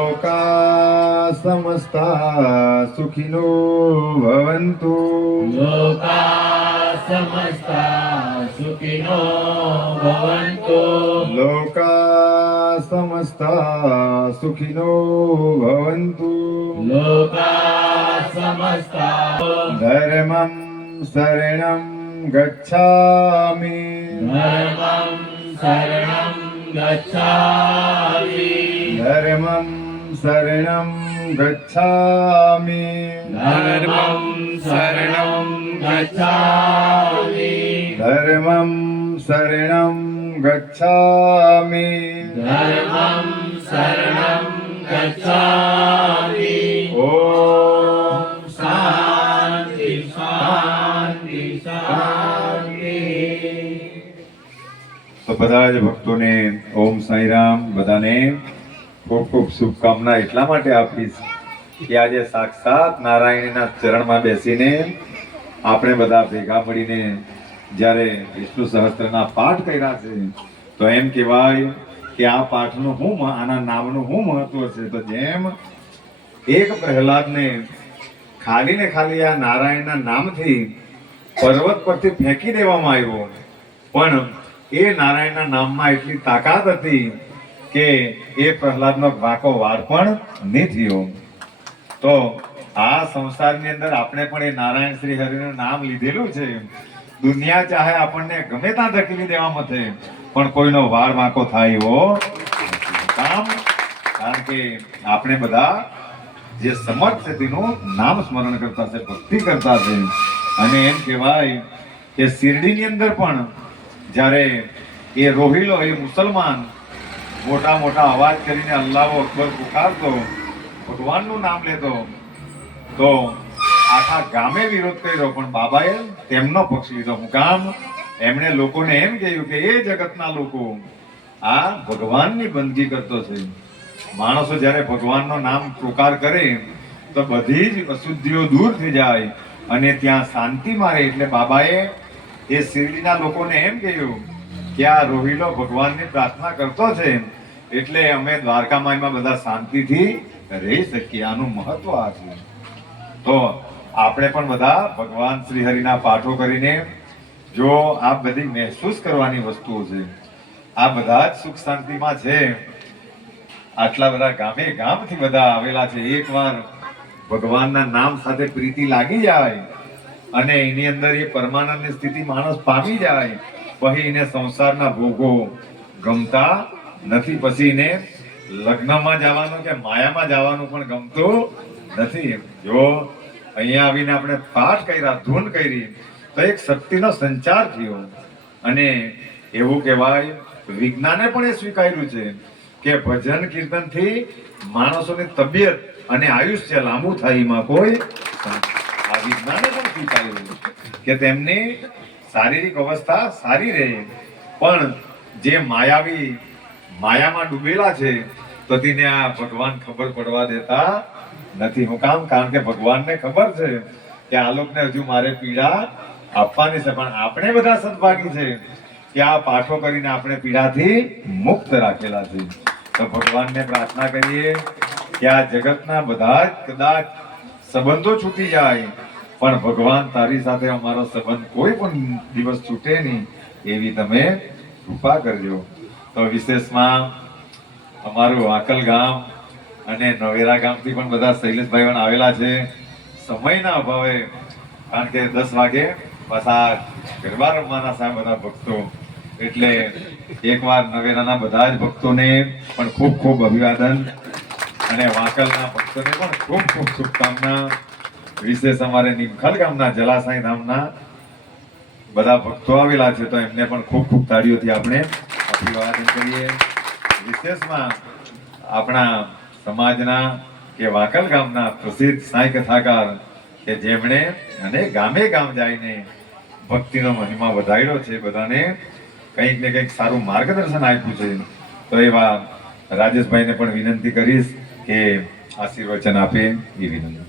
लोका समस्ता सुखिनो भवन्तु। लोका समस्ता सुखिनो भवन्तु। लोका समस्ता सुखिनो भवन्तु। लोका समस्ता धर्मं शरणं गच्छामि। धर्मं शरणं गच्छामि। धर्मं शरणं गच्छामि। धर्मं शरणं गच्छामि। धर्मं शरणं गच्छामि। धर्मं शरणं गच्छामि। ओम शांति शांति शांति। તો બધા જ ભક્તોને ઓમ સાઈ રામ, બધાને ખૂબ ખૂબ શુભકામના એટલા માટે આપીશ કે આજે સાક્ષાત નારાયણના ચરણમાં બેસીને આપણે બધા ભેગા મળીને જ્યારે વિષ્ણુ સહસ્ત્રના પાઠ કર્યા છે તો એમ કહેવાય કે આ પાઠનું આના નામનું મહત્વ છે. તો જેમ એક પ્રહલાદને ખાલી આ નારાયણના નામથી પર્વત પરથી ફેંકી દેવામાં આવ્યો, પણ એ નારાયણના નામમાં એટલી તાકાત હતી કે એ પ્રહલાદનો વાંકો વાર પણ નહીં થયો. તો આ સંસારની અંદર આપણે પણ એ નારાયણ શ્રી હરિનું નામ લીધેલું છે. દુનિયા ચાહે આપણને ગમે ત્યાં ધકેલી દેવા મથે, પણ કોઈનો વાર વાંકો થાય એવો કામ, કારણ કે આપણે બધા જે સમર્થ છે તેનું નામ સ્મરણ કરતા છે, ભક્તિ કરતા છે. અને એમ કહેવાય કે શિરડીની અંદર પણ જ્યારે એ રોહિલો એ મુસલમાન મોટા અવાજ કરીને અલ્લાહુ અકબર પુકારતો, ભગવાનનું નામ લેતો, તો આખા ગામે વિરોધ કર્યો, પણ બાબાએ તેમનો પક્ષ લીધો. હું કામ? એમણે લોકોને એમ કહ્યું કે એ જગતના લોકો આ ભગવાનની બંદગી કરતો છે. માણસો જ્યારે ભગવાનનું નામ પુકાર કરે તો બધી જ અશુદ્ધિઓ દૂર થઈ જાય અને ત્યાં શાંતિ મારે. એટલે બાબાએ એ શિરડીના લોકોને એમ કહ્યું કે આ રોહિલો ભગવાનની પ્રાર્થના કરતો છે, એટલે અમે દ્વારકામાં બધા શાંતિથી રહી શકીએ. આનું મહત્વ આ છે. તો આપણે પણ બધા ભગવાન શ્રી હરિના પાઠો કરીને જો આ બધી મહેસૂસ કરવાની વસ્તુઓ છે, આ બધા જ સુખ શાંતિમાં છે. આટલા બધા ગામથી બધા આવેલા છે. એકવાર ભગવાનના નામ સાથે પ્રીતિ લાગી જાય અને એની અંદર એ પરમાનંદની સ્થિતિ માણસ પામી જાય, પછી એને સંસારના ભોગો ગમતા નથી. પછી એને લગ્નમાં જવાનું કે માયામાં જવાનું પણ ગમતું નથી. જો અહીંયા આવીને આપણે પાઠ કર્યા, ધૂન કરી, તો એક શક્તિનો સંચાર થયો. અને એવું કહેવાય, વિજ્ઞાને પણ એ સ્વીકાર્યું છે કે ભજન કીર્તનથી માણસોની તબિયત અને આયુષ્ય લાંબુ થાય. એમાં કોઈ આ વિજ્ઞાને પણ સ્વીકાર્યું કે તેમની શારીરિક અવસ્થા સારી રહે. પણ જે માયામાં ડૂબેલા છે તો તેને આ ભગવાન ખબર પડવા દેતા નથી. હું કામ? કારણ કે ભગવાનને ખબર છે કે આ લોકોને હજુ મારે પીડા આપવાની છે, પણ આપણે બધા સદભાગી છે કે આ પાઠો કરીને આપણે પીડાથી મુક્ત રાખેલા છે. તો ભગવાનને પ્રાર્થના કરીએ કે આ જગતના બધા જ કદાચ સંબંધો છૂટી જાય, પણ ભગવાન તારી સાથે અમારો સંબંધ કોઈ પણ દિવસ છૂટે નહીં, એવી તમે કૃપા કરજો. તો વિશેષમાં અમારું વાકલ ગામ અને નવેરા ગામથી પણ બધા શૈલેષભાઈ પણ આવેલા છે. સમયના અભાવે, કારણ કે 10 વાગે પાછા ગરબા રમવાના છે બધા ભક્તો, એટલે એકવાર નવેરાના બધા જ ભક્તોને પણ ખૂબ ખૂબ અભિવાદન અને વાંકલના ભક્તોને પણ ખૂબ ખૂબ શુભકામના. વિશેષ અમારે નિમખલ ગામના જલાસાઈ ધામના બધા ભક્તો આવેલા છે, તો એમને પણ ખૂબ ખૂબ તાળીઓથી આપણે અભિવાદન કરીએ. વિશેષમાં આપણા સમાજના કે વાંકલ ગામના પ્રસિદ્ધ સાંઈ કથાકાર કે જેમણે અને ગામ જઈને ભક્તિનો મહિમા વધાર્યો છે, બધાને કંઈક ને કંઈક સારું માર્ગદર્શન આપ્યું છે. તો એવા રાજેશભાઈને પણ વિનંતી કરીશ કે આશીર્વચન આપે, એ વિનંતી.